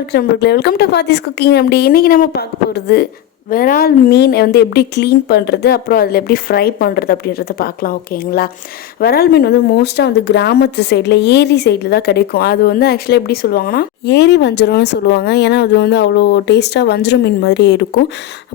நண்பர்களே, welcome to Fathi's cooking remedy. இன்றைக்கி நம்ம பார்க்க போகிறது விரால் மீன் வந்து எப்படி க்ளீன் பண்ணுறது, அப்புறம் அதில் எப்படி ஃப்ரை பண்ணுறது அப்படின்றத பார்க்கலாம். ஓகேங்களா? விரால் மீன் வந்து மோஸ்ட்டாக வந்து கிராமத்து சைடில் ஏரி சைடில் தான் கிடைக்கும். அது வந்து ஆக்சுவலாக எப்படி சொல்லுவாங்கன்னா ஏரி வஞ்சரம்னு சொல்லுவாங்க. ஏன்னா அது வந்து அவ்வளோ டேஸ்ட்டாக வஞ்சரம் மீன் மாதிரியே இருக்கும்.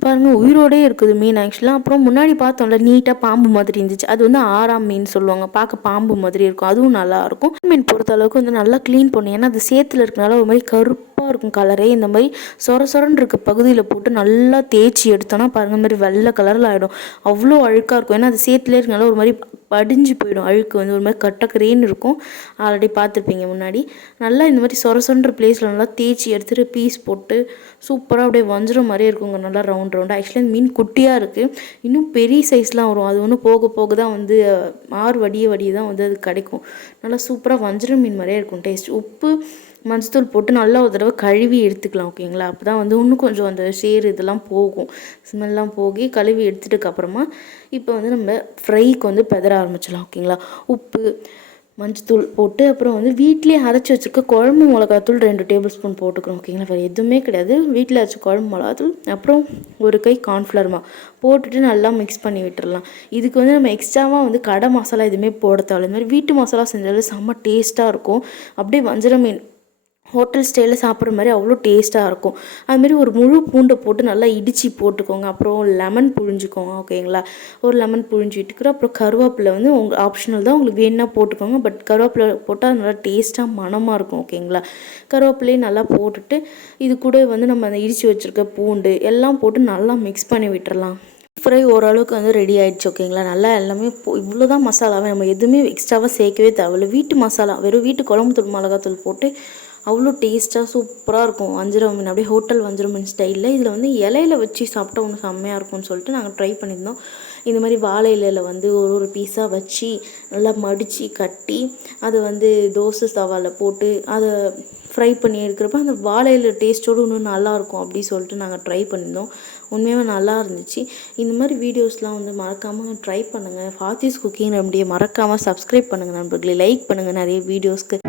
பாருங்க, உயிரோடே இருக்குது மீன் ஆக்சுவலாக. அப்புறம் முன்னாடி பார்த்தோம்ல, நீட்டாக பாம்பு மாதிரி இருந்துச்சு. அது வந்து ஆறாம் மீன் சொல்லுவாங்க. பார்க்க பாம்பு மாதிரி இருக்கும், அதுவும் நல்லாயிருக்கும். மீன் பொறுத்த அளவுக்கு வந்து நல்லா க்ளீன் பண்ணும். ஏன்னா அது சேத்துல இருக்கனால ஒரு மாதிரி கருப்பாக இருக்கும் கலரே. இந்த மாதிரி சொரன்னு இருக்க பகுதியில் போட்டு நல்லா தேய்ச்சி எடுத்தோன்னா பாருங்கள், இந்த மாதிரி வெள்ளை கலரில் ஆகிடும். அவ்வளோ அழுக்காக இருக்கும். ஏன்னா அது சேத்துல இருக்கனால ஒரு மாதிரி படிஞ்சு போயிடும். அழுக்கு வந்து ஒரு மாதிரி கட்டக்கரேன்னு இருக்கும். ஆல்ரெடி பார்த்துருப்பீங்க முன்னாடி. நல்லா இந்த மாதிரி சொரன்ற பிளேஸில் நல்லா தேய்ச்சி எடுத்துகிட்டு பீஸ் போட்டு சூப்பராக அப்படியே வஞ்சிரம் மாதிரியே இருக்குங்க. நல்லா ரவுண்டாக. ஆக்சுவலி இந்த மீன் குட்டியாக இருக்குது. இன்னும் பெரிய சைஸ்லாம் வரும். அது ஒன்று போக போக தான் வந்து ஆறு வடிய தான் வந்து அது கிடைக்கும். நல்லா சூப்பராக வஞ்சிரம் மீன் மாதிரியே இருக்கும் டேஸ்ட். உப்பு மஞ்சத்தூள் போட்டு நல்லா ஒரு தடவை கழுவி எடுத்துக்கலாம். ஓகேங்களா? அப்போ தான் வந்து இன்னும் கொஞ்சம் அந்த சேறு இதெல்லாம் போகும், ஸ்மெல்லாம் போகி கழுவி எடுத்துட்டுக்கப்புறமா இப்போ வந்து நம்ம ஃப்ரைக்கு வந்து பெதற ஆரம்பிச்சிடலாம். ஓகேங்களா? உப்பு மஞ்சத்தூள் போட்டு அப்புறம் வந்து வீட்டிலே அரைச்சி வச்சுருக்க குழம்பு மிளகாத்தூள் 2 டேபிள் ஸ்பூன் போட்டுக்கிறோம். ஓகேங்களா? வேறு எதுவுமே கிடையாது. வீட்டில் அரைச்ச குழம்பு மிளகாத்தூள், அப்புறம் ஒரு கை கார்ன்ஃப்ளவர் போட்டுட்டு நல்லா மிக்ஸ் பண்ணி விட்டுடலாம். இதுக்கு வந்து நம்ம எக்ஸ்ட்ராவாக வந்து கடை மசாலா எதுவுமே போட தேவையில்ல. இந்த மாதிரி வீட்டு மசாலா செஞ்சாலும் செம்ம டேஸ்ட்டாக இருக்கும். அப்படியே வஞ்சர மீன் ஹோட்டல் ஸ்டைலில் சாப்பிட்ற மாதிரி அவ்வளோ டேஸ்ட்டாக இருக்கும். அதுமாரி ஒரு முழு பூண்டை போட்டு நல்லா இடித்து போட்டுக்கோங்க. அப்புறம் லெமன் புழிஞ்சிக்கோங்க. ஓகேங்களா? ஒரு லெமன் புழிஞ்சு விட்டுக்கிறோம். அப்புறம் கருவேப்பிலை வந்து உங்கள் ஆப்ஷனல் தான், உங்களுக்கு வேணுன்னா போட்டுக்கோங்க. பட் கருவேப்பிலை போட்டால் நல்லா டேஸ்ட்டாக மணமாக இருக்கும். ஓகேங்களா? கருவேப்பிலையும் நல்லா போட்டுட்டு இது கூட வந்து நம்ம அந்த இடித்து வச்சுருக்க பூண்டு எல்லாம் போட்டு நல்லா மிக்ஸ் பண்ணி விட்டுறலாம். ஃப்ரை ஓரளவுக்கு வந்து ரெடி ஆகிடுச்சு. ஓகேங்களா? நல்லா எல்லாமே இவ்வளோ தான் மசாலாவே, நம்ம எதுவுமே எக்ஸ்ட்ராவாக சேர்க்கவே தேவையில்லை. வீட்டு மசாலா, வெறும் வீட்டு குழம்பு தூள் மிளகாத்தூள் போட்டு அவ்வளோ டேஸ்ட்டாக சூப்பராக இருக்கும் வஞ்சரம் மீன். அப்படியே ஹோட்டல் வஞ்சரம் மீன் ஸ்டைலில். இதில் வந்து இலையில வச்சு சாப்பிட்டா ஒன்று செம்மையாக இருக்கும்னு சொல்லிட்டு நாங்கள் ட்ரை பண்ணியிருந்தோம். இந்த மாதிரி வாழை இலையில் வந்து ஒரு பீஸாக வச்சு நல்லா மடித்து கட்டி அதை வந்து தோசை தவாவில் போட்டு அதை ஃப்ரை பண்ணி எடுக்கிறப்ப அந்த வாழை இலை டேஸ்ட்டோடு இன்னும் நல்லாயிருக்கும் அப்படி சொல்லிட்டு நாங்கள் ட்ரை பண்ணியிருந்தோம். உண்மையாக நல்லா இருந்துச்சு. இந்த மாதிரி வீடியோஸ்லாம் வந்து மறக்காமல் ட்ரை பண்ணுங்கள். ஃபாத்திஸ் குக்கிங் ரெமடியை மறக்காமல் சப்ஸ்கிரைப் பண்ணுங்கள் நண்பர்களே. லைக் பண்ணுங்கள் நிறைய வீடியோஸ்க்கு.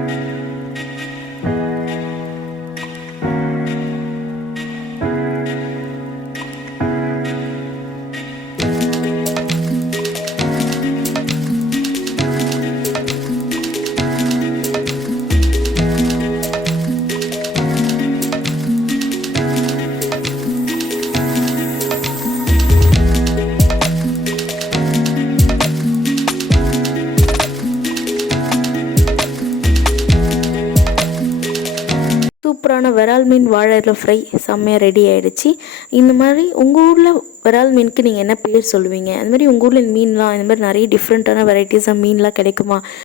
சூப்பரான விரால் மீன் வாழை இலை ஃப்ரை செம்மையாக ரெடி ஆகிடுச்சு. இந்த மாதிரி உங்கள் ஊரில் விரால் மீனுக்கு நீங்கள் என்ன பேர் சொல்லுவீங்க? அந்த மாதிரி உங்கள் ஊரில் மீன்லாம் இந்த மாதிரி நிறைய டிஃப்ரெண்ட்டான வெரைட்டிஸாக மீன்லாம் கிடைக்குமா?